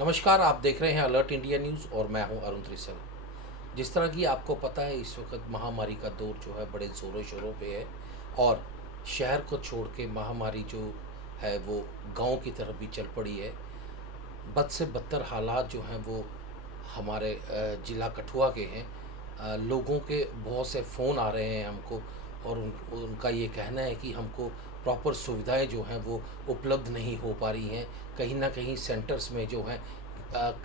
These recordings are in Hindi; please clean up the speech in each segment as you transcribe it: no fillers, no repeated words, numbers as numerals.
नमस्कार, आप देख रहे हैं अलर्ट इंडिया न्यूज़ और मैं हूं अरुण त्रिसल। जिस तरह कि आपको पता है, इस वक्त महामारी का दौर जो है बड़े ज़ोरों शोरों पे है और शहर को छोड़ के महामारी जो है वो गांव की तरफ भी चल पड़ी है। बद से बदतर हालात जो हैं वो हमारे ज़िला कठुआ के हैं। लोगों के बहुत से फ़ोन आ रहे हैं हमको और उनका ये कहना है कि हमको प्रॉपर सुविधाएं जो हैं वो उपलब्ध नहीं हो पा रही हैं। कहीं ना कहीं सेंटर्स में जो हैं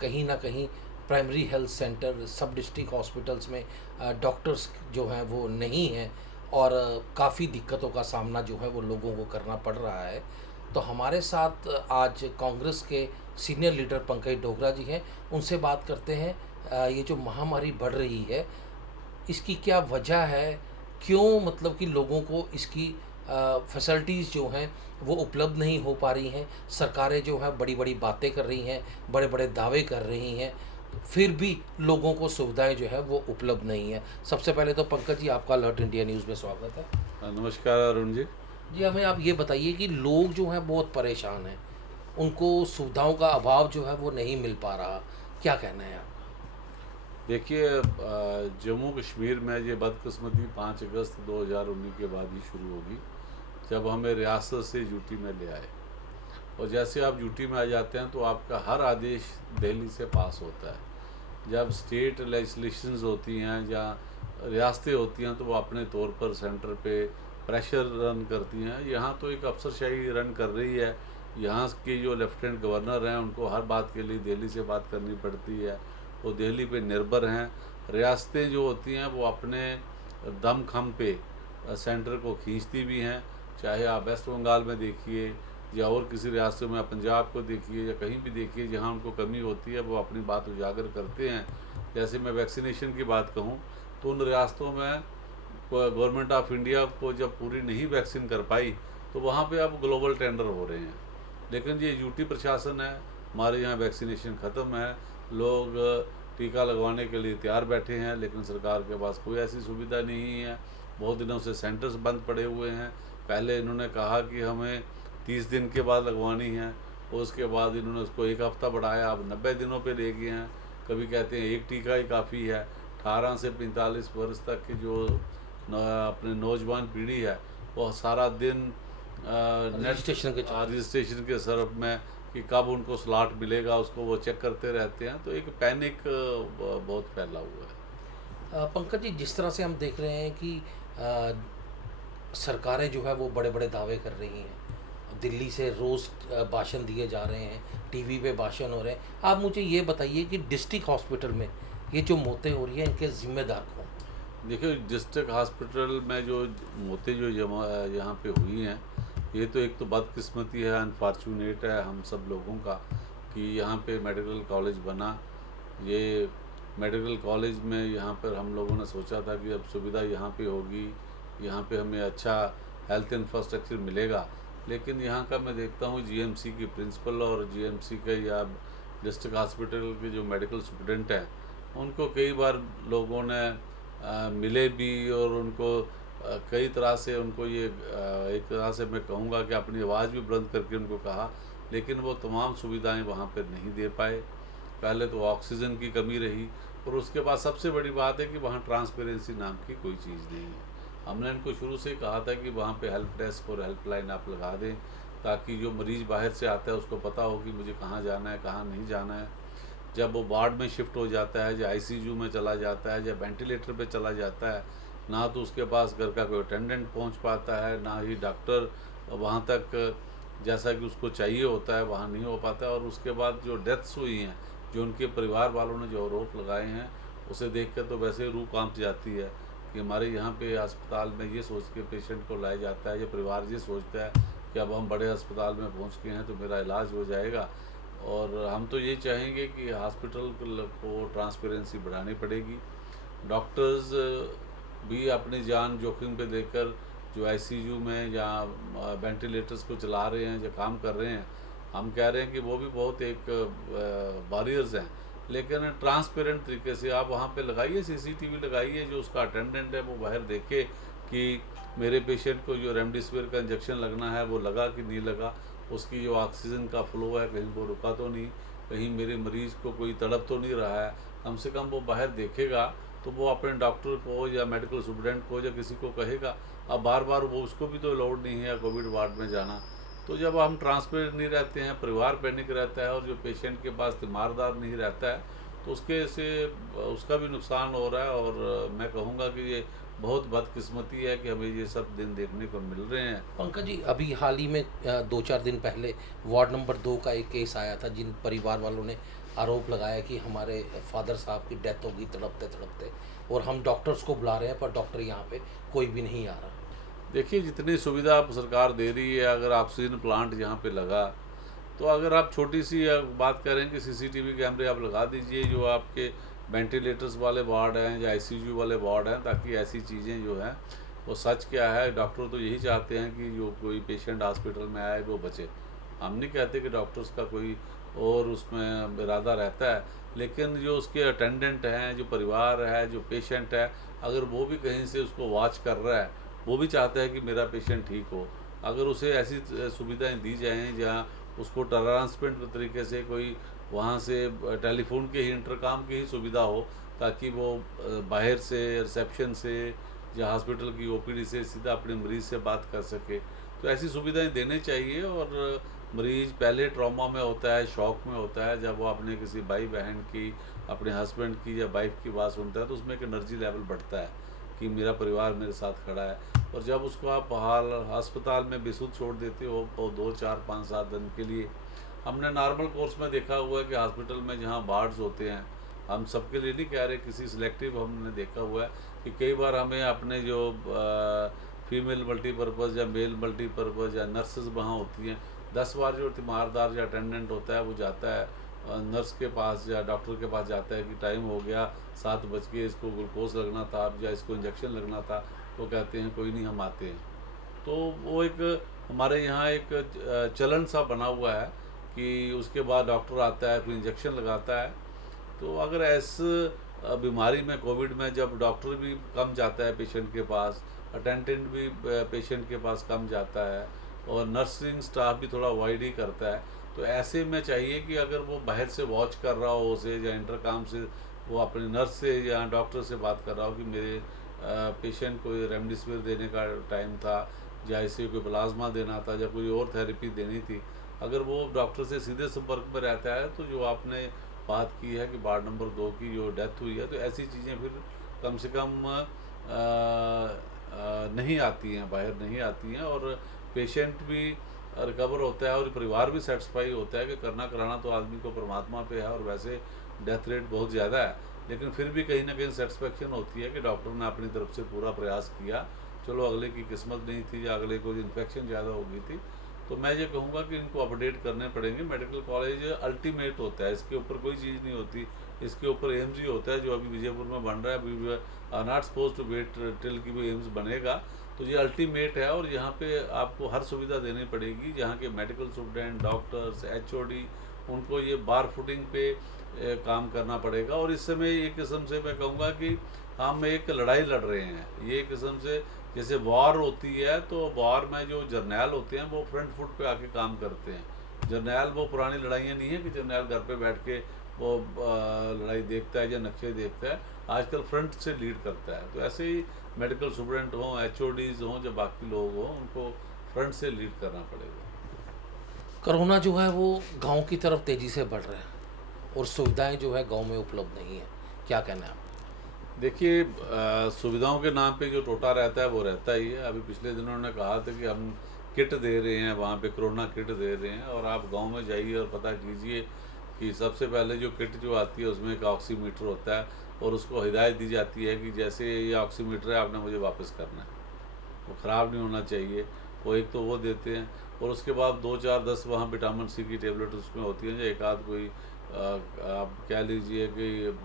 कहीं ना कहीं प्राइमरी हेल्थ सेंटर, सब डिस्ट्रिक्ट हॉस्पिटल्स में डॉक्टर्स जो हैं वो नहीं हैं और काफ़ी दिक्कतों का सामना जो है वो लोगों को करना पड़ रहा है। तो हमारे साथ आज कांग्रेस के सीनियर लीडर पंकज डोगरा जी हैं। उनसे बात करते हैं ये जो महामारी बढ़ रही है इसकी क्या वजह है, क्यों मतलब कि लोगों को इसकी फैसिलिटीज़ जो हैं वो उपलब्ध नहीं हो पा रही हैं। सरकारें जो हैं बड़ी बड़ी बातें कर रही हैं, बड़े बड़े दावे कर रही हैं, फिर भी लोगों को सुविधाएं जो है वो उपलब्ध नहीं है। सबसे पहले तो पंकज जी, आपका अलर्ट इंडिया न्यूज़ में स्वागत है। नमस्कार अरुण जी। जी, हमें आप ये बताइए कि लोग जो हैं बहुत परेशान हैं, उनको सुविधाओं का अभाव जो है वो नहीं मिल पा रहा, क्या कहना है आपका? देखिए, जम्मू कश्मीर में ये बदकिस्मती 5 अगस्त 2019 के बाद ही शुरू होगी, जब हमें रियासत से यूटी में ले आए। और जैसे आप यूटी में आ जाते हैं तो आपका हर आदेश दिल्ली से पास होता है। जब स्टेट लेजिस्लेशंस होती हैं या रियासतें होती हैं तो वो अपने तौर पर सेंटर पे प्रेशर रन करती हैं। यहाँ तो एक अफसरशाही रन कर रही है। यहाँ के जो लेफ्टिनेंट गवर्नर हैं उनको हर बात के लिए दिल्ली से बात करनी पड़ती है। वो दिल्ली पे निर्भर हैं। रियासतें जो होती हैं वो अपने दमखम पे सेंटर को खींचती भी हैं। चाहे आप वेस्ट बंगाल में देखिए या और किसी रियासतों में, आप पंजाब को देखिए या कहीं भी देखिए, जहाँ उनको कमी होती है वो अपनी बात उजागर करते हैं। जैसे मैं वैक्सीनेशन की बात कहूँ तो उन रियासतों में गवर्नमेंट ऑफ इंडिया को जब पूरी नहीं वैक्सीन कर पाई तो वहाँ पे अब ग्लोबल टेंडर हो रहे हैं। लेकिन ये यूटी प्रशासन है, हमारे यहाँ वैक्सीनेशन ख़त्म है, लोग टीका लगवाने के लिए तैयार बैठे हैं, लेकिन सरकार के पास कोई ऐसी सुविधा नहीं है। बहुत दिनों से सेंटर्स बंद पड़े हुए हैं। पहले इन्होंने कहा कि हमें 30 दिन के बाद लगवानी है, और उसके बाद इन्होंने उसको एक हफ़्ता बढ़ाया, अब 90 दिनों पे ले गए हैं। कभी कहते हैं एक टीका ही काफ़ी है। 18 से 45 वर्ष तक की जो अपने नौजवान पीढ़ी है वो सारा दिन नेट रजिस्ट्रेशन के चक्कर। रजिस्ट्रेशन के सर्फ में कि कब उनको स्लॉट मिलेगा उसको वो चेक करते रहते हैं। तो एक पैनिक बहुत फैला हुआ है। पंकज जी, जिस तरह से हम देख रहे हैं कि अ, सरकारें जो है वो बड़े बड़े दावे कर रही हैं, दिल्ली से रोज़ भाषण दिए जा रहे हैं, टीवी पे भाषण हो रहे हैं। आप मुझे ये बताइए कि डिस्ट्रिक्ट हॉस्पिटल में ये जो मौतें हो रही हैं इनके जिम्मेदार कौन? देखिए, डिस्ट्रिक्ट हॉस्पिटल में जो मौतें जो यहाँ पे हुई हैं, ये तो एक तो बदकिस्मती है, अनफॉर्चुनेट है हम सब लोगों का कि यहाँ पे मेडिकल कॉलेज बना। ये मेडिकल कॉलेज में यहाँ पर हम लोगों ने सोचा था कि अब सुविधा यहाँ पे होगी, यहाँ पे हमें अच्छा हेल्थ इंफ्रास्ट्रक्चर मिलेगा। लेकिन यहाँ का मैं देखता हूँ जीएमसी की प्रिंसिपल और जीएमसी के या डिस्ट्रिक्ट हॉस्पिटल के जो मेडिकल स्टूडेंट हैं, उनको कई बार लोगों ने मिले भी और उनको कई तरह से उनको ये एक तरह से मैं कहूँगा कि अपनी आवाज़ भी बुलंद करके उनको कहा, लेकिन वो तमाम सुविधाएं वहाँ पर नहीं दे पाए। पहले तो ऑक्सीजन की कमी रही, और उसके बाद सबसे बड़ी बात है कि वहाँ ट्रांसपेरेंसी नाम की कोई चीज़ नहीं है। हमने इनको शुरू से कहा था कि वहाँ पे हेल्प डेस्क और हेल्पलाइन आप लगा दें, ताकि जो मरीज़ बाहर से आता है उसको पता हो कि मुझे कहाँ जाना है, कहाँ नहीं जाना है। जब वो वार्ड में शिफ्ट हो जाता है या आईसीयू में चला जाता है या वेंटिलेटर पे चला जाता है, ना तो उसके पास घर का कोई अटेंडेंट पहुंच पाता है, ना ही डॉक्टर वहां तक जैसा कि उसको चाहिए होता है वहां नहीं हो पाता है। और उसके बाद जो डेथ्स हुई हैं, जो उनके परिवार वालों ने जो आरोप लगाए हैं, उसे देख कर तो वैसे ही रूह कांप जाती है कि हमारे यहाँ पे अस्पताल में ये सोच के पेशेंट को लाया जाता है, या परिवार ये सोचता है कि अब हम बड़े अस्पताल में पहुँच गए हैं तो मेरा इलाज हो जाएगा। और हम तो ये चाहेंगे कि हॉस्पिटल को ट्रांसपेरेंसी बढ़ानी पड़ेगी। डॉक्टर्स भी अपनी जान जोखिम पे देकर जो आईसीयू में या वेंटिलेटर्स को चला रहे हैं या काम कर रहे हैं, हम कह रहे हैं कि वो भी बहुत एक बैरियर्स हैं। लेकिन ट्रांसपेरेंट तरीके से आप वहाँ पे लगाइए, सीसीटीवी लगाइए, जो उसका अटेंडेंट है वो बाहर देखे कि मेरे पेशेंट को जो रेमडेसिविर का इंजेक्शन लगना है वो लगा कि नहीं लगा, उसकी जो ऑक्सीजन का फ्लो है कहीं वो रुका तो नहीं। कहीं मेरे मरीज़ को कोई तड़प तो नहीं रहा है, कम से कम वो बाहर देखेगा तो वो अपने डॉक्टर को या मेडिकल स्टूडेंट को या किसी को कहेगा। अब बार बार वो उसको भी तो अलाउड नहीं है कोविड वार्ड में जाना। तो जब हम ट्रांसपेरेंट नहीं रहते हैं, परिवार पैनिक रहता है और जो पेशेंट के पास तीमारदार नहीं रहता है, तो उसके से उसका भी नुकसान हो रहा है। और मैं कहूँगा कि ये बहुत बदकिस्मती है कि हमें ये सब दिन देखने को मिल रहे हैं। पंकज जी, अभी हाल ही में 2-4 दिन पहले वार्ड नंबर 2 का एक केस आया था, जिन परिवार वालों ने आरोप लगाया कि हमारे फादर साहब की डेथ होगी तड़पते-तड़पते, और हम डॉक्टर्स को बुला रहे हैं पर डॉक्टर यहाँ पे कोई भी नहीं आ रहा। देखिए, जितनी सुविधा अब सरकार दे रही है, अगर ऑक्सीजन प्लांट यहाँ पे लगा, तो अगर आप छोटी सी बात करें कि सीसीटीवी कैमरे आप लगा दीजिए जो आपके वेंटिलेटर्स वाले वार्ड हैं या आईसीयू वाले वार्ड हैं, ताकि ऐसी चीज़ें जो हैं वो सच क्या है, डॉक्टर तो यही चाहते हैं कि जो कोई पेशेंट हॉस्पिटल में आए वो बचे। हम नहीं कहते कि डॉक्टर्स का कोई और उसमें इरादा रहता है, लेकिन जो उसके अटेंडेंट हैं, जो परिवार है, जो पेशेंट है, अगर वो भी कहीं से उसको वॉच कर रहा है, वो भी चाहता है कि मेरा पेशेंट ठीक हो। अगर उसे ऐसी सुविधाएं दी जाएं जहां उसको ट्रांसपेरेंट तरीके से कोई वहाँ से टेलीफोन के ही इंटरकॉम की ही सुविधा हो, ताकि वो बाहर से रिसेप्शन से या हॉस्पिटल की ओपीडी से सीधा अपने मरीज़ से बात कर सके, तो ऐसी सुविधाएं देनी चाहिए। और मरीज़ पहले ट्रॉमा में होता है, शॉक में होता है, जब वो अपने किसी भाई बहन की, अपने हस्बैंड की या वाइफ की बात सुनता है तो उसमें एक एनर्जी लेवल बढ़ता है कि मेरा परिवार मेरे साथ खड़ा है। और जब उसको आप हाल अस्पताल में बेसुध छोड़ देते हो और 2 4 5 7 दिन के लिए, हमने नॉर्मल कोर्स में देखा हुआ है कि हॉस्पिटल में जहाँ वार्ड्स होते हैं, हम सबके लिए नहीं कह रहे, किसी सिलेक्टिव हमने देखा हुआ है कि कई बार हमें अपने जो फीमेल मल्टीपर्पज़ या मेल मल्टीपर्पज़ या नर्सेज वहाँ होती हैं, 10 बार जो तीमारदार या अटेंडेंट होता है वो जाता है नर्स के पास या डॉक्टर के पास जाता है कि टाइम हो गया, 7 बज के, इसको ग्लूकोज लगना था या इसको इंजेक्शन लगना था, तो कहते हैं कोई नहीं हम आते हैं। तो वो एक हमारे यहाँ एक चलन सा बना हुआ है कि उसके बाद डॉक्टर आता है, फिर इंजेक्शन लगाता है। तो अगर ऐस बीमारी में, कोविड में, जब डॉक्टर भी कम जाता है पेशेंट के पास, अटेंडेंट भी पेशेंट के पास कम जाता है और नर्सिंग स्टाफ भी थोड़ा अवॉइड ही करता है, तो ऐसे में चाहिए कि अगर वो बाहर से वॉच कर रहा हो उसे, या इंटरकॉम से वो अपने नर्स से या डॉक्टर से बात कर रहा हो कि मेरे पेशेंट को रेमडेसिविर देने का टाइम था, या इसे कोई प्लाज्मा देना था, या कोई और थेरेपी देनी थी, अगर वो डॉक्टर से सीधे संपर्क में रहता है, तो जो आपने बात की है कि वार्ड नंबर 2 की जो डेथ हुई है, तो ऐसी चीज़ें फिर कम से कम नहीं आती हैं, बाहर नहीं आती हैं, और पेशेंट भी रिकवर होता है और परिवार भी सेटिस्फाई होता है कि करना कराना तो आदमी को परमात्मा पे है। और वैसे डेथ रेट बहुत ज़्यादा है, लेकिन फिर भी कहीं ना कहीं सेटिस्फेक्शन होती है कि डॉक्टर ने अपनी तरफ से पूरा प्रयास किया। चलो अगले की किस्मत नहीं थी या अगले को इन्फेक्शन ज़्यादा हो गई थी, तो मैं ये कहूँगा कि इनको अपडेट करने पड़ेंगे। मेडिकल कॉलेज अल्टीमेट होता है, इसके ऊपर कोई चीज़ नहीं होती, इसके ऊपर एम्स ही होता है जो अभी विजयपुर में बन रहा है। अभी are not suppose to wait till कि वो एम्स बनेगा, तो ये अल्टीमेट है। और यहाँ पे आपको हर सुविधा देनी पड़ेगी, जहाँ के मेडिकल स्टूडेंट, डॉक्टर्स, एचओडी, उनको ये बार फुटिंग पे काम करना पड़ेगा। और इस समय एक किस्म से मैं कहूँगा कि हम एक लड़ाई लड़ रहे हैं, ये एक किस्म से जैसे वॉर होती है, तो वॉर में जो जर्नैल होते हैं वो फ्रंट फुट पे आके काम करते हैं। जर्नैल वो पुरानी लड़ाइयाँ नहीं है कि जर्नैल घर पे बैठ के वो लड़ाई देखता है या नक्शे देखता है, आजकल फ्रंट से लीड करता है। तो ऐसे ही मेडिकल स्टूडेंट हों, एचओडीज़ हों, या बाकी लोग हों, उनको फ्रंट से लीड करना पड़ेगा। कोरोना जो है वो गांव की तरफ तेज़ी से बढ़ रहा है और सुविधाएं जो है गांव में उपलब्ध नहीं है, क्या कहना है आप? देखिए, सुविधाओं के नाम पे जो टोटा रहता है वो रहता ही है। अभी पिछले दिनों उन्होंने कहा था कि हम किट दे रहे हैं, वहाँ पे कोरोना किट दे रहे हैं, और आप गांव में जाइए और पता कीजिए कि सबसे पहले जो किट जो आती है उसमें एक ऑक्सीमीटर होता है, और उसको हिदायत दी जाती है कि जैसे ये ऑक्सीमीटर है आपने मुझे वापस करना है, वो ख़राब नहीं होना चाहिए। वो एक तो वो देते हैं, और उसके बाद 2 4 10 वहाँ विटामिन सी की टेबलेट उसमें होती हैं, या एक आध कोई आप कह लीजिए कि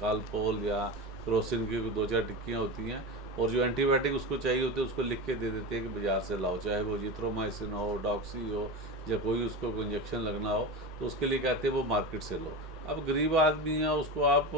कालपोल या क्रोसिन की 2 4 टिक्कियाँ होती हैं। और जो एंटीबायोटिक उसको चाहिए होते हैं उसको लिख के दे देते हैं कि बाज़ार से लाओ, चाहे वो जिथ्रोमाइसिन हो, डॉक्सी हो, या कोई उसको कोई इंजेक्शन लगना हो, तो उसके लिए कहते हैं वो मार्केट से लो। अब गरीब आदमी है, उसको आप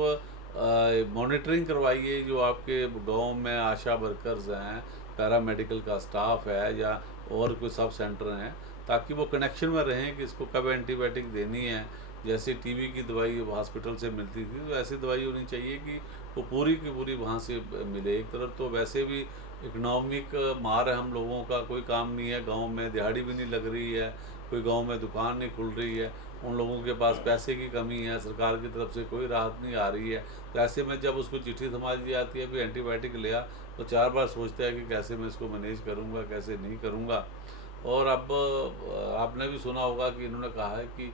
मॉनिटरिंग करवाइए, जो आपके गांव में आशा वर्कर्स हैं, पैरामेडिकल का स्टाफ है, या और कोई सब सेंटर हैं, ताकि वो कनेक्शन में रहें कि इसको कब एंटीबायोटिक देनी है, जैसे टीबी की दवाई हॉस्पिटल से मिलती थी, तो ऐसी दवाई होनी चाहिए कि वो पूरी की पूरी वहाँ से मिले। एक तरफ तो वैसे भी इकोनॉमिक मार है हम लोगों का, कोई काम नहीं है गांव में, दिहाड़ी भी नहीं लग रही है, कोई गांव में दुकान नहीं खुल रही है, उन लोगों के पास पैसे की कमी है, सरकार की तरफ से कोई राहत नहीं आ रही है। तो ऐसे में जब उसको चिट्ठी थमा दी जाती है भी एंटीबायोटिक लिया, तो 4 बार सोचता है कि कैसे मैं इसको मैनेज करूँगा, कैसे नहीं करूँगा। और अब आपने भी सुना होगा कि इन्होंने कहा है कि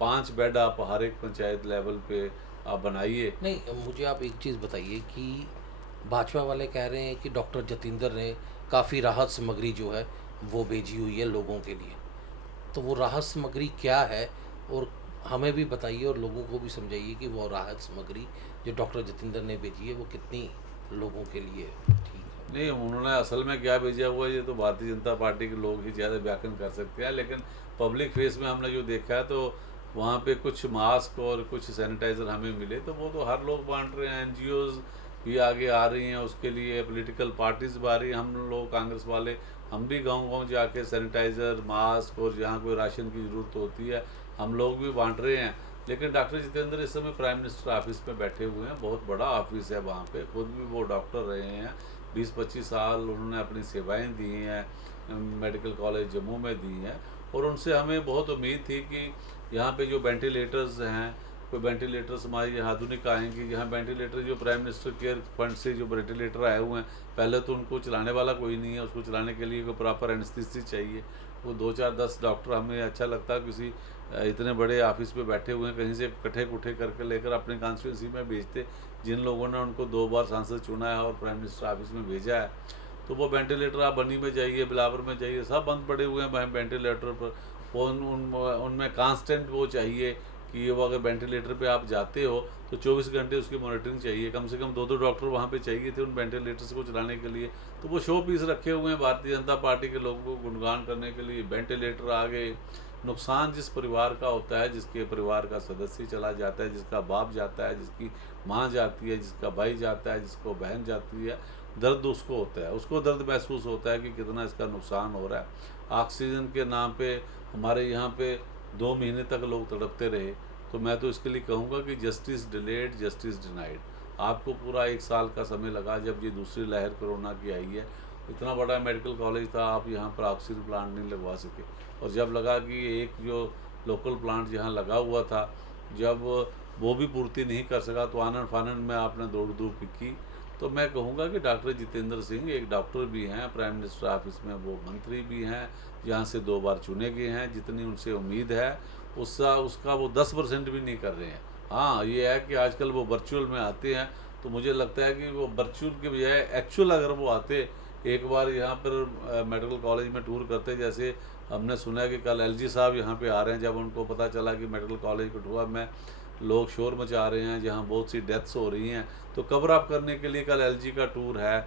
5 बेड आप हर एक पंचायत लेवल पे आप बनाइए। नहीं, मुझे आप एक चीज़ बताइए कि भाजपा वाले कह रहे हैं कि डॉक्टर जतिंदर ने काफ़ी राहत सामग्री जो है वो भेजी हुई है लोगों के लिए। तो वो राहत सामग्री क्या है, और हमें भी बताइए और लोगों को भी समझाइए कि वो राहत सामग्री जो डॉक्टर जतिंदर ने भेजी है वो कितनी लोगों के लिए ठीक है। नहीं, उन्होंने असल में क्या भेजा हुआ है ये तो भारतीय जनता पार्टी के लोग ही ज़्यादा व्याख्यान कर सकते हैं, लेकिन पब्लिक फेस में हमने जो देखा है तो वहाँ पे कुछ मास्क और कुछ सैनिटाइज़र हमें मिले, तो वो तो हर लोग बांट रहे हैं। एनजीओज़ भी आगे आ रही हैं उसके लिए, पॉलिटिकल पार्टीज भी आ रही हैं, हम लोग कांग्रेस वाले हम भी गांव गांव जाके सैनिटाइज़र, मास्क और जहाँ कोई राशन की ज़रूरत होती है हम लोग भी बांट रहे हैं। लेकिन डॉक्टर जितेंद्र इस समय प्राइम मिनिस्टर ऑफिस में बैठे हुए हैं, बहुत बड़ा ऑफिस है वहाँ पे, खुद भी वो डॉक्टर रहे हैं, 20-25 साल उन्होंने अपनी सेवाएं दी हैं, मेडिकल कॉलेज जम्मू में दी हैं। और उनसे हमें बहुत उम्मीद थी कि यहाँ पे जो वेंटिलेटर्स हैं, कोई वेंटिलेटर्स हमारे यहाँ आधुनिक आएंगे। यहाँ वेंटिलेटर जो प्राइम मिनिस्टर केयर फंड से जो वेंटिलेटर आए हुए हैं, पहले तो उनको चलाने वाला कोई नहीं है, उसको चलाने के लिए कोई प्रॉपर एनेस्थीसी चाहिए। वो 2-4-10 डॉक्टर हमें अच्छा लगता है किसी इतने बड़े ऑफिस पे बैठे हुए हैं, कहीं से कट्ठे कुट्ठे करके लेकर अपने कॉन्स्टिट्यूंसी में भेजते, जिन लोगों ने उनको 2 बार सांसद चुना है और प्राइम मिनिस्टर ऑफिस में भेजा है। तो वो वेंटिलेटर आप बनी में जाइए, बिलावर में जाइए, सब बंद पड़े हुए हैं वेंटिलेटर पर। वो उनमें कांस्टेंट वो चाहिए कि वो अगर वेंटिलेटर पे आप जाते हो तो 24 घंटे उसकी मॉनिटरिंग चाहिए, कम से कम 2-2 डॉक्टर वहाँ पे चाहिए थे उन वेंटिलेटर्स को चलाने के लिए। तो वो शो पीस रखे हुए हैं भारतीय जनता पार्टी के लोगों को गुणगान करने के लिए। वेंटिलेटर आ गए, नुकसान जिस परिवार का होता है, जिसके परिवार का सदस्य चला जाता है, जिसका बाप जाता है, जिसकी माँ जाती है, जिसका भाई जाता है, जिसको बहन जाती है, दर्द उसको होता है, उसको दर्द महसूस होता है कि कितना इसका नुकसान हो रहा है। ऑक्सीजन के नाम पे हमारे यहाँ पे 2 महीने तक लोग तड़पते रहे। तो मैं तो इसके लिए कहूँगा कि जस्टिस डिलेड जस्टिस डिनाइड। आपको पूरा 1 साल का समय लगा, जब ये दूसरी लहर कोरोना की आई है, इतना बड़ा मेडिकल कॉलेज था, आप यहाँ पर ऑक्सीजन प्लांट नहीं लगवा सके। और जब लगा कि एक जो लोकल प्लांट यहाँ लगा हुआ था, जब वो भी पूर्ति नहीं कर सका, तो आनन फानन में आपने दौड़ धूप की। तो मैं कहूँगा कि डॉक्टर जितेंद्र सिंह एक डॉक्टर भी हैं, प्राइम मिनिस्टर ऑफिस में वो मंत्री भी हैं, जहाँ से 2 बार चुने गए हैं, जितनी उनसे उम्मीद है उसका वो 10% भी नहीं कर रहे हैं। हाँ, ये है कि आजकल वो वर्चुअल में आते हैं, तो मुझे लगता है कि वो वर्चुअल के बजाय एक्चुअल अगर वो आते, एक बार यहाँ पर मेडिकल कॉलेज में टूर करते, जैसे हमने सुना है कि कल एलजी साहब यहाँ पे आ रहे हैं, जब उनको पता चला कि मेडिकल कॉलेज कठुआ में लोग शोर मचा रहे हैं, जहाँ बहुत सी डेथ्स हो रही हैं, तो कवर अप करने के लिए कल एलजी का टूर है।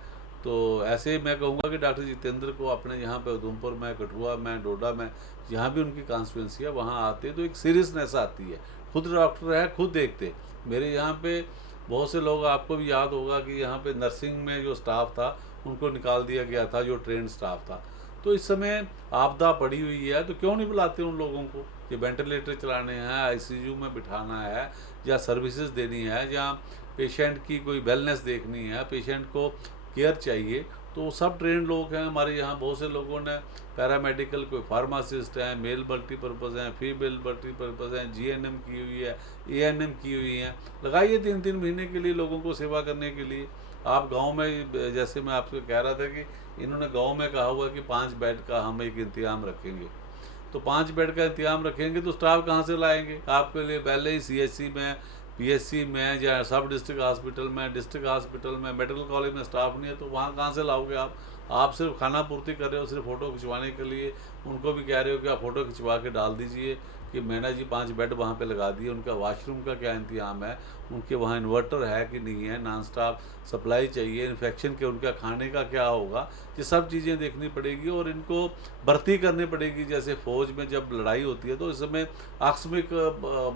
तो ऐसे ही मैं कहूँगा कि डॉक्टर जितेंद्र को अपने यहाँ पे उधमपुर में, कठुआ में, डोडा में, जहाँ भी उनकी कॉन्स्टिट्यूंसी है वहाँ आते तो एक सीरियसनेस आती है। खुद डॉक्टर है, खुद देखते। मेरे यहाँ पे बहुत से लोग, आपको भी याद होगा कि यहाँ पे नर्सिंग में जो स्टाफ था उनको निकाल दिया गया था, जो ट्रेंड स्टाफ था। तो इस समय आपदा पड़ी हुई है, तो क्यों नहीं बुलाते उन लोगों को? ये वेंटिलेटर चलाने हैं, आईसीयू में बिठाना है, या सर्विसेज देनी है, या पेशेंट की कोई वेलनेस देखनी है, पेशेंट को केयर चाहिए, तो वो सब ट्रेंड लोग हैं। हमारे यहाँ बहुत से लोगों ने पैरामेडिकल, कोई फार्मासिस्ट हैं, मेल मल्टीपर्पज़ हैं, फीमेल मल्टीपर्पज़ हैं, जीएनएम की हुई है, एएनएम की हुई है, लगाइए 3-3 महीने के लिए लोगों को सेवा करने के लिए। आप गांव में, जैसे मैं आपको कह रहा था कि इन्होंने गांव में कहा हुआ कि 5 बेड का हम एक इंतजाम रखेंगे, तो 5 बेड का इंतजाम रखेंगे तो स्टाफ कहाँ से लाएंगे? आपके लिए पहले ही सीएचसी में, पीएचसी में, या सब डिस्ट्रिक्ट हॉस्पिटल में, डिस्ट्रिक्ट हॉस्पिटल में, मेडिकल कॉलेज में स्टाफ नहीं है, तो वहाँ कहाँ से लाओगे आप? आप सिर्फ खाना पूर्ति कर रहे हो, सिर्फ फ़ोटो खिंचवाने के लिए। उनको भी कह रहे हो कि आप फ़ोटो खिंचवा के डाल दीजिए कि मैंने जी 5 बेड वहाँ पे लगा दिए। उनका वॉशरूम का क्या इंतजाम है, उनके वहाँ इन्वर्टर है कि नहीं है, नॉन स्टॉप सप्लाई चाहिए, इन्फेक्शन के उनका खाने का क्या होगा, ये सब चीज़ें देखनी पड़ेगी। और इनको भर्ती करनी पड़ेगी। जैसे फ़ौज में जब लड़ाई होती है तो इस समय आकस्मिक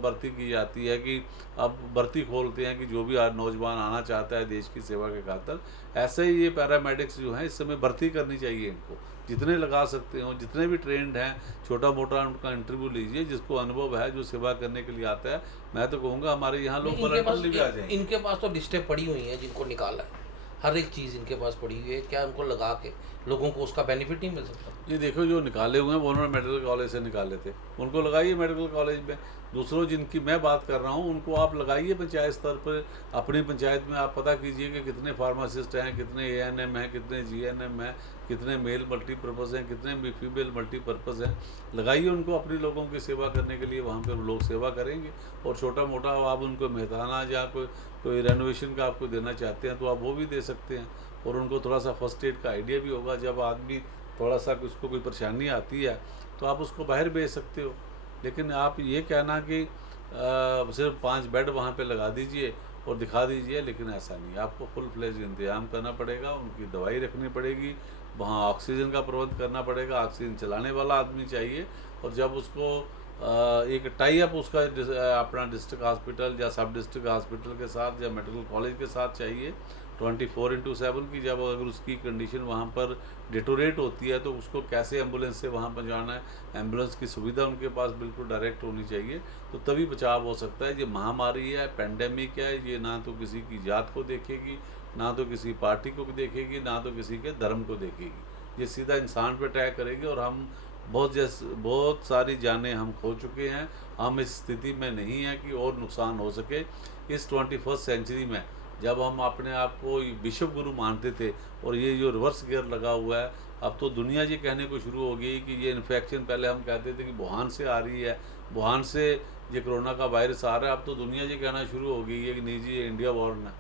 भर्ती की जाती है कि अब भर्ती खोलते हैं कि जो भी नौजवान आना चाहता है देश की सेवा के खातिर, ऐसे ही ये पैरामेडिक्स जो हैं इस समय भर्ती करनी चाहिए इनको, जितने लगा सकते हो, जितने भी ट्रेंड हैं, छोटा मोटा उनका इंटरव्यू लीजिए, जिसको अनुभव है, जो सेवा करने के लिए आता है। मैं तो कहूँगा हमारे यहाँ नहीं, लोग वॉलंटियरली भी आ जाएंगे। इनके पास तो लिस्टें पड़ी हुई हैं जिनको निकाला है, हर एक चीज़ इनके पास पड़ी हुई है, क्या उनको लगा के लोगों को उसका बेनिफिट नहीं मिल सकता? ये देखो, जो निकाले हुए हैं वो उन्होंने मेडिकल कॉलेज से निकाले थे, उनको लगाइए मेडिकल कॉलेज में। दूसरों जिनकी मैं बात कर रहा हूँ उनको आप लगाइए पंचायत स्तर पर। अपनी पंचायत में आप पता कीजिए कि कितने फार्मासिस्ट हैं, कितने एएनएम हैं, कितने जीएनएम हैं, कितने मेल मल्टीपर्पज़ हैं, कितने फीमेल मल्टीपर्पज़ हैं। लगाइए उनको अपने लोगों की सेवा करने के लिए, वहाँ पर लोग सेवा करेंगे। और छोटा मोटा आप उनको मेहताना या कोई रेनोवेशन का आपको देना चाहते हैं तो आप वो भी दे सकते हैं। और उनको थोड़ा सा फर्स्ट एड का आइडिया भी होगा। जब आदमी थोड़ा सा उसको कोई परेशानी आती है तो आप उसको बाहर भेज सकते हो। लेकिन आप ये कहना कि सिर्फ 5 बेड वहाँ पे लगा दीजिए और दिखा दीजिए, लेकिन ऐसा नहीं। आपको फुल फ्लेज इंतजाम करना पड़ेगा, उनकी दवाई रखनी पड़ेगी, वहाँ ऑक्सीजन का प्रबंध करना पड़ेगा, ऑक्सीजन चलाने वाला आदमी चाहिए। और जब उसको एक टाई अप उसका अपना डिस्ट्रिक्ट हॉस्पिटल या सब डिस्ट्रिक्ट हॉस्पिटल के साथ या मेडिकल कॉलेज के साथ चाहिए 24/7 की। जब अगर उसकी कंडीशन वहाँ पर डिटोरेट होती है तो उसको कैसे एम्बुलेंस से वहाँ पहुँचाना है, एम्बुलेंस की सुविधा उनके पास बिल्कुल डायरेक्ट होनी चाहिए, तो तभी बचाव हो सकता है। ये महामारी है, पेंडेमिक है, ये ना तो किसी की जात को देखेगी, ना तो किसी पार्टी को देखेगी, ना तो किसी के धर्म को देखेगी। ये सीधा इंसान पर अटैक करेगी। और हम बहुत सारी जानें हम खो चुके हैं। हम इस स्थिति में नहीं हैं कि और नुकसान हो सके। इस 21st सेंचुरी में जब हम अपने आप को विश्व गुरु मानते थे और ये जो रिवर्स गियर लगा हुआ है, अब तो दुनिया ये कहने को शुरू हो गई कि ये इन्फेक्शन, पहले हम कहते थे कि वुहान से आ रही है, वुहान से ये कोरोना का वायरस आ रहा है, अब तो दुनिया ये कहना शुरू हो गई है कि नहीं जी ये इंडिया बॉर्न है।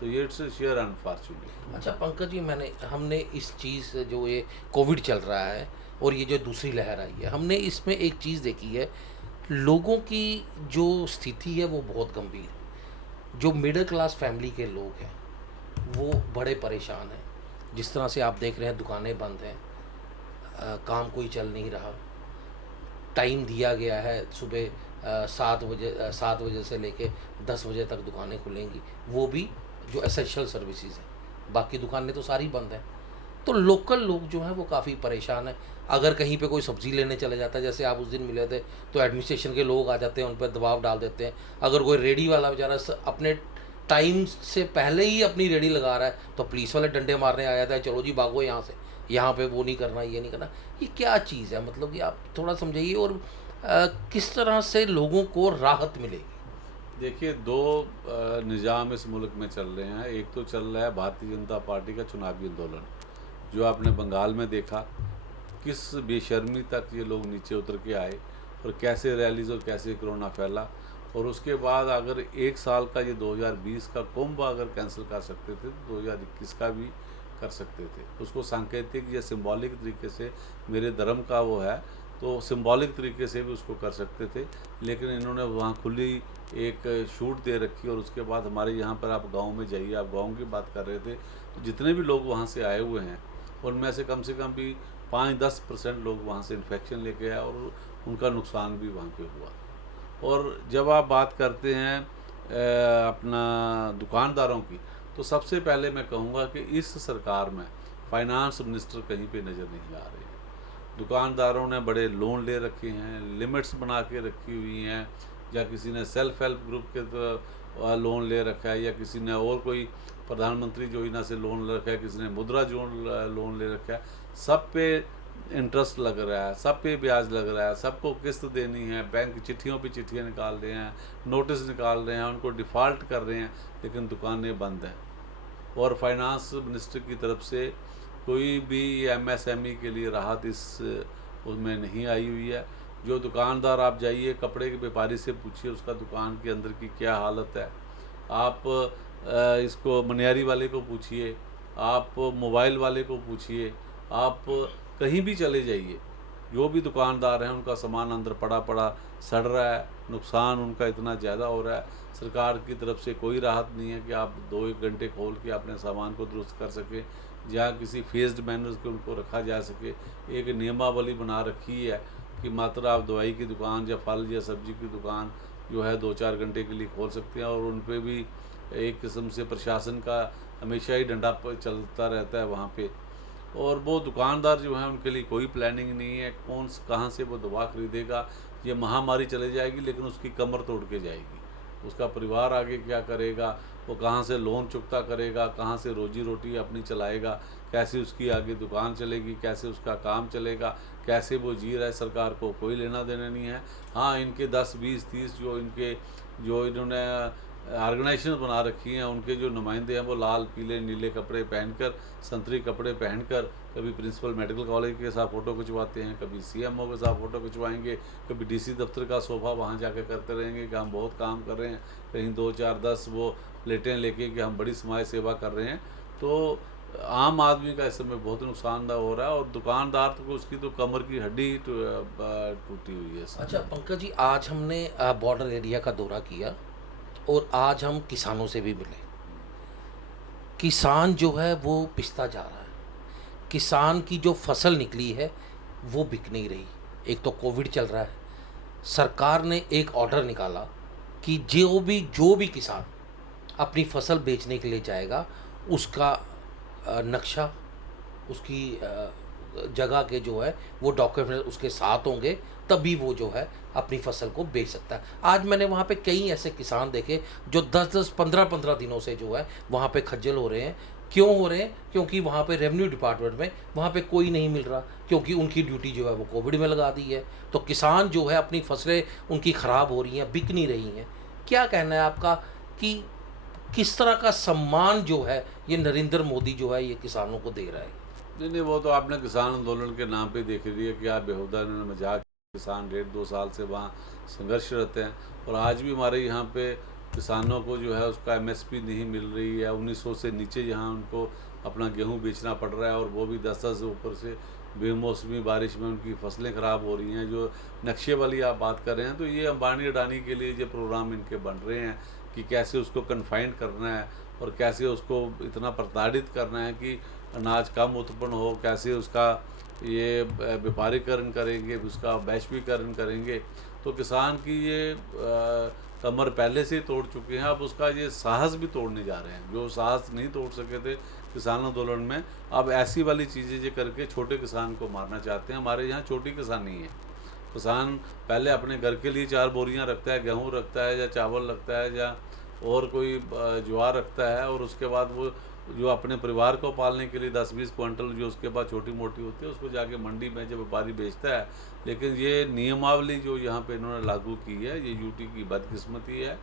तो ये इट्स शेयर अनफॉर्चुनेट। अच्छा पंकज जी, हमने इस चीज़ से, जो ये कोविड चल रहा है और ये जो दूसरी लहर आई है, हमने इसमें एक चीज़ देखी है, लोगों की जो स्थिति है वो बहुत गंभीर है। जो मिडिल क्लास फैमिली के लोग हैं वो बड़े परेशान हैं। जिस तरह से आप देख रहे हैं, दुकानें बंद हैं, काम कोई चल नहीं रहा। टाइम दिया गया है सुबह 7 बजे से लेके 10 बजे तक दुकानें खुलेंगी, वो भी जो एसेंशियल सर्विसेज हैं। बाकी दुकानें तो सारी बंद हैं। तो लोकल लोग जो हैं वो काफ़ी परेशान हैं। अगर कहीं पे कोई सब्ज़ी लेने चले जाता है, जैसे आप उस दिन मिले थे, तो एडमिनिस्ट्रेशन के लोग आ जाते हैं, उन पर दबाव डाल देते हैं। अगर कोई रेडी वाला बेचारा अपने टाइम से पहले ही अपनी रेडी लगा रहा है तो पुलिस वाले डंडे मारने आ जाता है, चलो जी भागो यहाँ से, यहाँ पे वो नहीं करना, ये नहीं करना। ये क्या चीज़ है, मतलब कि आप थोड़ा समझाइए। और किस तरह से लोगों को राहत मिलेगी? देखिए, दो निज़ाम इस मुल्क में चल रहे हैं। एक तो चल रहा है भारतीय जनता पार्टी का चुनावी आंदोलन, जो आपने बंगाल में देखा, किस बेशर्मी तक ये लोग नीचे उतर के आए और कैसे रैलीज और कैसे कोरोना फैला। और उसके बाद अगर 1 साल का, ये 2020 का कुंभ अगर कैंसिल कर सकते थे तो 2021 का भी कर सकते थे। उसको सांकेतिक या सिंबॉलिक तरीके से, मेरे धर्म का वो है तो सिंबॉलिक तरीके से भी उसको कर सकते थे। लेकिन इन्होंने वहाँ खुली एक छूट दे रखी। और उसके बाद हमारे यहाँ पर आप गांव में जाइए, आप गांव की बात कर रहे थे, तो जितने भी लोग वहाँ से आए हुए हैं उनमें से कम भी 5-10% लोग वहाँ से इन्फेक्शन लेके आए और उनका नुकसान भी वहाँ पे हुआ। और जब आप बात करते हैं अपना दुकानदारों की, तो सबसे पहले मैं कहूँगा कि इस सरकार में फाइनेंस मिनिस्टर कहीं पे नज़र नहीं आ रहे हैं। दुकानदारों ने बड़े लोन ले रखे हैं, लिमिट्स बना के रखी हुई हैं, या किसी ने सेल्फ हेल्प ग्रुप के तो लोन ले रखा है, या किसी ने और कोई प्रधानमंत्री योजना से लोन ले रखा है, किसी ने मुद्रा लोन ले रखा है। सब पे इंटरेस्ट लग रहा है, सब पे ब्याज लग रहा है, सबको किस्त देनी है, बैंक चिट्ठियों पे चिट्ठियाँ निकाल रहे हैं, नोटिस निकाल रहे हैं, उनको डिफ़ॉल्ट कर रहे हैं, लेकिन दुकानें बंद हैं। और फाइनेंस मिनिस्टर की तरफ से कोई भी एमएसएमई के लिए राहत इस उसमें नहीं आई हुई है। जो दुकानदार, आप जाइए कपड़े के व्यापारी से पूछिए उसका दुकान के अंदर की क्या हालत है, आप इसको मनियारी वाले को पूछिए, आप मोबाइल वाले को पूछिए, आप कहीं भी चले जाइए, जो भी दुकानदार हैं उनका सामान अंदर पड़ा पड़ा सड़ रहा है, नुकसान उनका इतना ज़्यादा हो रहा है। सरकार की तरफ से कोई राहत नहीं है कि आप 2-1 घंटे खोल के अपने सामान को दुरुस्त कर सकें, या किसी फेस्ड मैनर्स के उनको रखा जा सके। एक नियमावली बना रखी है कि मात्र आप दवाई की दुकान या फल या सब्जी की दुकान जो है 2-4 घंटे के लिए खोल सकते हैं। और उन पर भी एक किस्म से प्रशासन का हमेशा ही डंडा चलता रहता है वहाँ पे। और वो दुकानदार जो हैं उनके लिए कोई प्लानिंग नहीं है, कौन कहाँ से वो दवा खरीदेगा। ये महामारी चले जाएगी लेकिन उसकी कमर तोड़ के जाएगी, उसका परिवार आगे क्या करेगा, वो कहाँ से लोन चुकता करेगा, कहाँ से रोजी रोटी अपनी चलाएगा, कैसे उसकी आगे दुकान चलेगी, कैसे उसका काम चलेगा, कैसे वो जी रहा है, सरकार को कोई लेना देना नहीं है। हाँ, इनके 10 20 30 जो इन्होंने ऑर्गेनाइजेशन बना रखी हैं, उनके जो नुमाइंदे हैं वो लाल पीले नीले कपड़े पहनकर, संतरी कपड़े पहनकर कभी प्रिंसिपल मेडिकल कॉलेज के साथ फ़ोटो खिंचवाते हैं, कभी सीएमओ के साथ फ़ोटो खिंचवाएंगे, कभी डीसी दफ्तर का सोफा वहाँ जाकर करते रहेंगे कि हम बहुत काम कर रहे हैं, कहीं 2 4 10 वो प्लेटें लेके कि हम बड़ी समाज सेवा कर रहे हैं। तो आम आदमी का इस समय बहुत नुकसान हो रहा है, और दुकानदार को उसकी तो कमर की हड्डी ही टूटी हुई है। अच्छा पंकज जी, आज हमने बॉर्डर एरिया का दौरा किया और आज हम किसानों से भी मिले। किसान जो है वो पिसता जा रहा है, किसान की जो फसल निकली है वो बिक नहीं रही। एक तो कोविड चल रहा है, सरकार ने एक ऑर्डर निकाला कि जो भी किसान अपनी फसल बेचने के लिए जाएगा उसका नक्शा, उसकी जगह के जो है वो डॉक्यूमेंट उसके साथ होंगे, तभी वो जो है अपनी फसल को बेच सकता है। आज मैंने वहाँ पे कई ऐसे किसान देखे जो 10-10 15-15 दिनों से जो है वहाँ पे खज्जल हो रहे हैं। क्यों हो रहे हैं? क्योंकि वहाँ पे रेवेन्यू डिपार्टमेंट में वहाँ पे कोई नहीं मिल रहा, क्योंकि उनकी ड्यूटी जो है वो कोविड में लगा दी है। तो किसान जो है अपनी फसलें उनकी ख़राब हो रही हैं, बिक नहीं रही हैं। क्या कहना है आपका कि किस तरह का सम्मान जो है ये नरेंद्र मोदी जो है ये किसानों को दे रहा है? नहीं, वो तो आपने किसान आंदोलन के नाम पे देख लिया कि आप बेहुदा इन्होंने मजाक। किसान 1.5-2 साल से वहाँ संघर्ष रहते हैं, और आज भी हमारे यहाँ पे किसानों को जो है उसका एमएसपी नहीं मिल रही है। 1900 से नीचे यहाँ उनको अपना गेहूँ बेचना पड़ रहा है, और वो भी 10-10 से ऊपर से बेमौसमी बारिश में उनकी फसलें ख़राब हो रही हैं। जो नक्शे वाली आप बात कर रहे हैं, तो ये अंबानी अडानी के लिए जो प्रोग्राम इनके बन रहे हैं कि कैसे उसको कन्फाइंड करना है और कैसे उसको इतना प्रताड़ित करना है कि अनाज कम उत्पन्न हो, कैसे उसका ये व्यापारीकरण करेंगे, उसका वैश्वीकरण करेंगे। तो किसान की ये कमर पहले से ही तोड़ चुके हैं, अब उसका ये साहस भी तोड़ने जा रहे हैं। जो साहस नहीं तोड़ सके थे किसान आंदोलन में, अब ऐसी वाली चीज़ें जो करके छोटे किसान को मारना चाहते हैं। हमारे यहाँ छोटी किसानी है, किसान पहले अपने घर के लिए 4 बोरियां रखता है, गेहूँ रखता है या चावल रखता है या और कोई ज्वार रखता है, और उसके बाद वो जो अपने परिवार को पालने के लिए 10-20 क्विंटल जो उसके बाद छोटी मोटी होती है उसको जाके मंडी में जब व्यापारी बेचता है। लेकिन ये नियमावली जो यहाँ पे इन्होंने लागू की है, ये यूटी की बदकिस्मती है,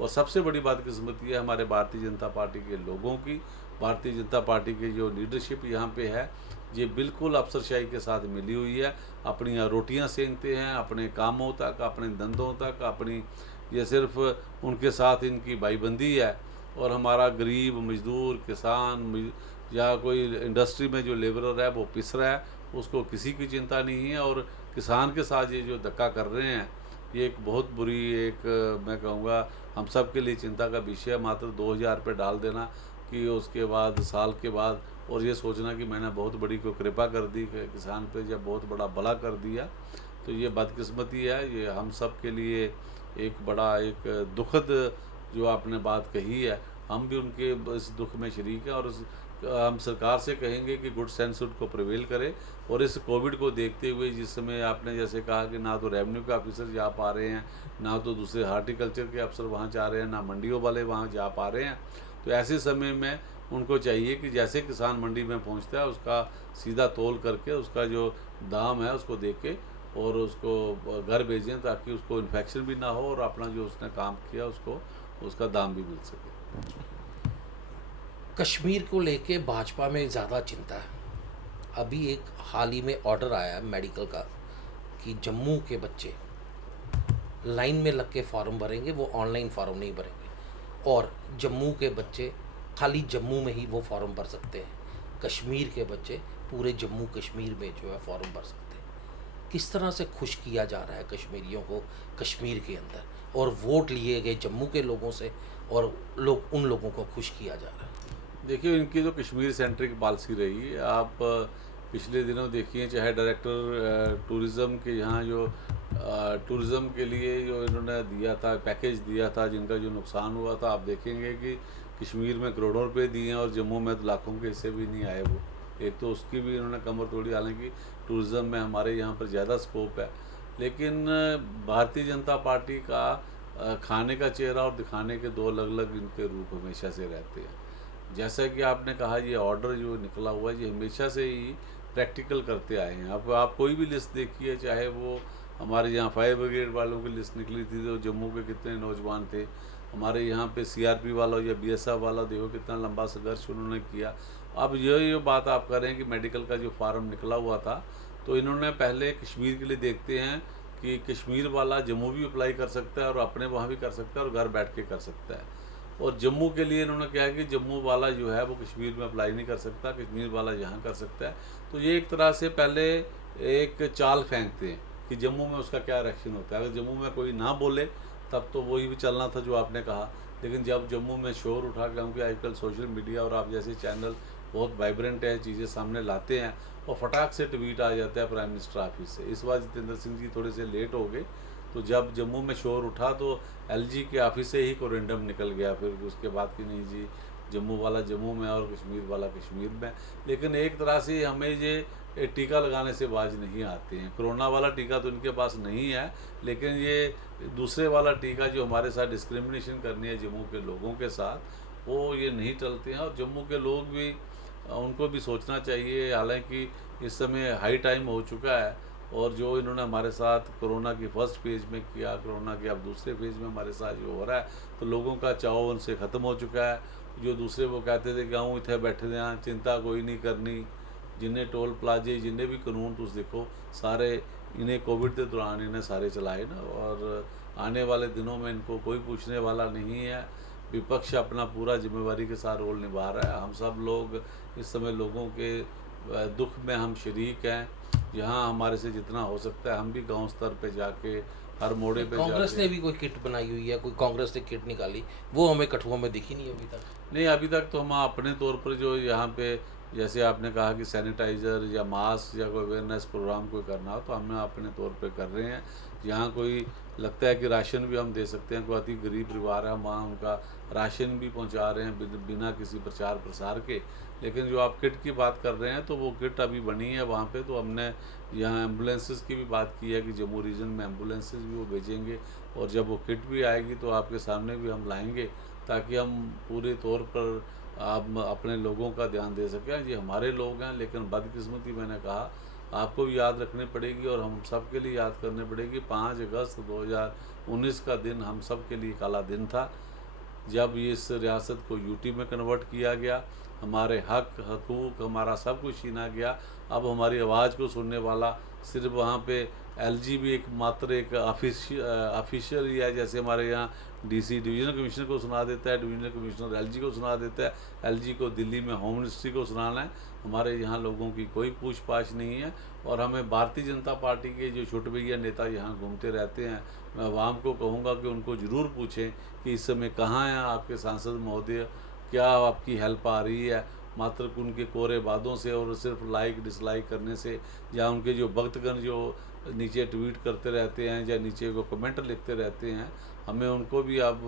और सबसे बड़ी बदकिस्मती है हमारे भारतीय जनता पार्टी के लोगों की। भारतीय जनता पार्टी की जो लीडरशिप यहाँ पे है, ये बिल्कुल अफसरशाही के साथ मिली हुई है। अपनी रोटियां सेंकते हैं, अपने कामों तक, अपने धंधों तक, अपनी ये सिर्फ उनके साथ इनकी भाईबंदी है। और हमारा गरीब मजदूर किसान या कोई इंडस्ट्री में जो लेबरर है वो पिस रहा है, उसको किसी की चिंता नहीं है। और किसान के साथ ये जो धक्का कर रहे हैं, ये एक बहुत बुरी, एक मैं कहूँगा हम सब के लिए चिंता का विषय है। मात्र 2000 रुपये डाल देना कि उसके बाद साल के बाद, और ये सोचना कि मैंने बहुत बड़ी कोई कृपा कर दी किसान पे, जब बहुत बड़ा भला कर दिया, तो ये बदकिस्मती है। ये हम सब के लिए एक बड़ा एक दुखद जो आपने बात कही है, हम भी उनके इस दुख में शरीक हैं। और हम सरकार से कहेंगे कि गुड सेंस उनको प्रिवेल करे। और इस कोविड को देखते हुए, जिस समय आपने जैसे कहा कि ना तो रेवेन्यू के ऑफिसर जा पा रहे हैं, ना तो दूसरे हार्टिकल्चर के अफसर वहाँ जा रहे हैं, ना मंडियों वाले वहाँ जा पा रहे हैं, तो ऐसे समय में उनको चाहिए कि जैसे किसान मंडी में पहुँचता है उसका सीधा तोल करके उसका जो दाम है उसको दे के और उसको घर भेजें, ताकि उसको इन्फेक्शन भी ना हो और अपना जो उसने काम किया उसको उसका दाम भी मिल सके। कश्मीर को लेके भाजपा में ज़्यादा चिंता है। अभी एक हाल ही में ऑर्डर आया है मेडिकल का कि जम्मू के बच्चे लाइन में लग के फॉर्म भरेंगे, वो ऑनलाइन फॉर्म नहीं भरेंगे, और जम्मू के बच्चे खाली जम्मू में ही वो फॉर्म भर सकते हैं। कश्मीर के बच्चे पूरे जम्मू कश्मीर में जो है फॉर्म भर सकते हैं। किस तरह से खुश किया जा रहा है कश्मीरियों को कश्मीर के अंदर, और वोट लिए गए जम्मू के लोगों से और लोग उन लोगों को खुश किया जा रहा है। देखिए, इनकी तो कश्मीर सेंट्रिक पॉलिसी रही है। आप पिछले दिनों देखिए, चाहे डायरेक्टर टूरिज़्म के यहाँ जो टूरिज़्म के लिए जो इन्होंने दिया था, पैकेज दिया था, जिनका जो नुकसान हुआ था, आप देखेंगे कि कश्मीर में करोड़ों रुपए दिए हैं और जम्मू में तो लाखों के हिस्से भी नहीं आए। वो एक तो उसकी भी इन्होंने कमर तोड़ी, हालांकि टूरिज़्म में हमारे यहाँ पर ज़्यादा स्कोप है। लेकिन भारतीय जनता पार्टी का खाने का चेहरा और दिखाने के दो अलग अलग इनके रूप हमेशा से रहते हैं। जैसा कि आपने कहा, ये ऑर्डर जो निकला हुआ है ये हमेशा से ही प्रैक्टिकल करते आए हैं। अब आप कोई भी लिस्ट देखिए, चाहे वो हमारे यहाँ फायर ब्रिगेड वालों की लिस्ट निकली थी, तो जम्मू के कितने नौजवान थे, हमारे यहाँ पे सीआरपी वाला या बीएसएफ वाला, देखो कितना लंबा संघर्ष उन्होंने किया। अब ये बात आप कर रहे हैं कि मेडिकल का जो फार्म निकला हुआ था, तो इन्होंने पहले कश्मीर के लिए देखते हैं कि कश्मीर वाला जम्मू भी अप्लाई कर सकता है और अपने वहाँ भी कर सकता है और घर बैठ के कर सकता है। और जम्मू के लिए इन्होंने क्या है कि जम्मू वाला जो है वो कश्मीर में अप्लाई नहीं कर सकता, कश्मीर वाला यहाँ कर सकता है। तो ये एक तरह से पहले एक चाल फेंकते हैं कि जम्मू में उसका क्या रिएक्शन होता है। अगर जम्मू में कोई ना बोले तब तो वही भी चलना था जो आपने कहा, लेकिन जब जम्मू में शोर उठा, क्योंकि आजकल सोशल मीडिया और आप जैसे चैनल बहुत वाइब्रेंट है, चीज़ें सामने लाते हैं और फटाक से ट्वीट आ जाता है प्राइम मिनिस्टर ऑफिस से। इस बार जितेंद्र सिंह जी थोड़े से लेट हो गए, तो जब जम्मू में शोर उठा तो एलजी के ऑफिस से ही कोरेंडम निकल गया, फिर उसके बाद कि नहीं जी जम्मू वाला जम्मू में और कश्मीर वाला कश्मीर में। लेकिन एक तरह से हमें ये टीका लगाने से बाज नहीं आते हैं। कोरोना वाला टीका तो इनके पास नहीं है, लेकिन ये दूसरे वाला टीका जो हमारे साथ डिस्क्रिमिनेशन करनी है जम्मू के लोगों के साथ, वो ये नहीं टलते हैं। और जम्मू के लोग भी, उनको भी सोचना चाहिए, हालांकि इस समय हाई टाइम हो चुका है और जो इन्होंने हमारे साथ कोरोना की फर्स्ट फेज़ में किया, कोरोना के अब दूसरे फेज़ में हमारे साथ जो हो रहा है, तो लोगों का चाव उनसे ख़त्म हो चुका है। जो दूसरे वो कहते थे कि आऊँ इतने बैठे हैं, चिंता कोई नहीं करनी, जिन्हें टोल प्लाजे जिन्हें भी कानून तुम देखो सारे इन्हें कोविड के दौरान इन्हें सारे चलाए ना, और आने वाले दिनों में इनको कोई पूछने वाला नहीं है। विपक्ष अपना पूरा जिम्मेवारी के साथ रोल निभा रहा है। हम सब लोग इस समय लोगों के दुख में हम शरीक हैं। जहाँ हमारे से जितना हो सकता है हम भी गांव स्तर पे जाके, हर मोड़े पे कांग्रेस जाके। ने भी कोई किट बनाई हुई है, कोई कांग्रेस ने किट निकाली, वो हमें कठुआ में दिखी नहीं अभी तक। नहीं, अभी तक तो हम अपने तौर पर जो यहाँ पे, जैसे आपने कहा कि सैनिटाइज़र या मास्क या कोई अवेयरनेस प्रोग्राम कोई करना हो, तो हम अपने तौर पे कर रहे हैं। जहाँ कोई लगता है कि राशन भी हम दे सकते हैं, कोई अति गरीब परिवार है, हम वहाँ उनका राशन भी पहुँचा रहे हैं बिना किसी प्रचार प्रसार के। लेकिन जो आप किट की बात कर रहे हैं, तो वो किट अभी बनी है वहाँ पे, तो हमने यहाँ एम्बुलेंसेस की भी बात की है कि जम्मू रीजन में एम्बुलेंसेस भी वो भेजेंगे, और जब वो किट भी आएगी तो आपके सामने भी हम लाएंगे, ताकि हम पूरे तौर पर आप अपने लोगों का ध्यान दे सकें। ये हमारे लोग हैं, लेकिन बदकिस्मती मैंने कहा आपको भी याद रखनी पड़ेगी और हम सब के लिए याद करनी पड़ेगी। 5 अगस्त 2019 का दिन हम सब के लिए काला दिन था, जब इस रियासत को यूटी में कन्वर्ट किया गया, हमारे हक हकूक़ हमारा सब कुछ छीना गया। अब हमारी आवाज़ को सुनने वाला सिर्फ वहाँ पे एलजी भी एक मात्र एक ऑफिशियल ही है। जैसे हमारे यहाँ डीसी डिवीजनल कमिश्नर को सुना देता है, डिवीजनल कमिश्नर एलजी को सुना देता है, एलजी को दिल्ली में होम मिनिस्ट्री को सुनाना है। हमारे यहाँ लोगों की कोई पूछ पाछ नहीं है। और हमें भारतीय जनता पार्टी के जो छोटे भैया नेता यहाँ घूमते रहते हैं, मैं आवाम को कहूँगा कि उनको ज़रूर पूछें कि इस समय कहाँ हैं आपके सांसद महोदय, क्या आपकी हेल्प आ रही है। मात्र उनके कोरे वादों से और सिर्फ लाइक डिसलाइक करने से, या उनके जो भक्तगण जो नीचे ट्वीट करते रहते हैं या नीचे वो कमेंट लिखते रहते हैं, हमें उनको भी अब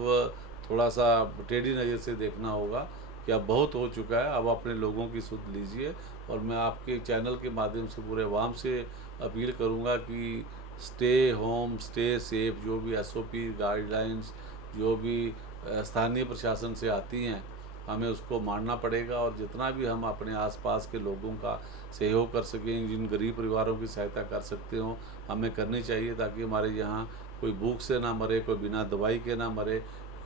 थोड़ा सा टेढ़ी नज़र से देखना होगा कि अब बहुत हो चुका है। अब अपने लोगों की सुध लीजिए। और मैं आपके चैनल के माध्यम से पूरे अवाम से अपील करूँगा कि स्टे होम, स्टे सेफ। जो भी एसओपी गाइडलाइंस जो भी स्थानीय प्रशासन से आती हैं, हमें उसको मानना पड़ेगा। और जितना भी हम अपने आसपास के लोगों का सहयोग कर सकें, जिन गरीब परिवारों की सहायता कर सकते हो, हमें करनी चाहिए, ताकि हमारे यहाँ कोई भूख से ना मरे, कोई बिना दवाई के ना मरे,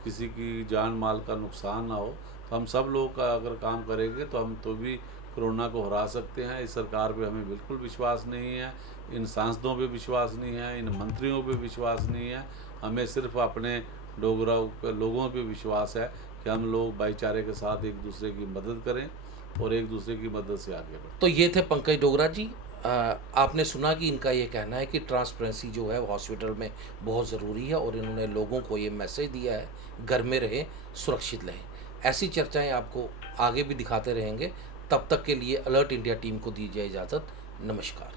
किसी की जान माल का नुकसान ना हो। तो हम सब लोग का अगर काम करेंगे तो हम तो भी कोरोना को हरा सकते हैं। इस सरकार पे हमें बिल्कुल विश्वास नहीं है, इन सांसदों पे विश्वास नहीं है, इन मंत्रियों पे विश्वास नहीं है। हमें सिर्फ अपने डोगरा लोगों पे विश्वास है कि हम लोग भाईचारे के साथ एक दूसरे की मदद करें और एक दूसरे की मदद से आगे बढ़ें। तो ये थे पंकज डोगरा जी। आपने सुना कि इनका ये कहना है कि ट्रांसपेरेंसी जो है वो हॉस्पिटल में बहुत ज़रूरी है, और इन्होंने लोगों को ये मैसेज दिया है, घर में रहें, सुरक्षित रहें। ऐसी चर्चाएं आपको आगे भी दिखाते रहेंगे। तब तक के लिए अलर्ट इंडिया टीम को दीजिए इजाज़त। नमस्कार।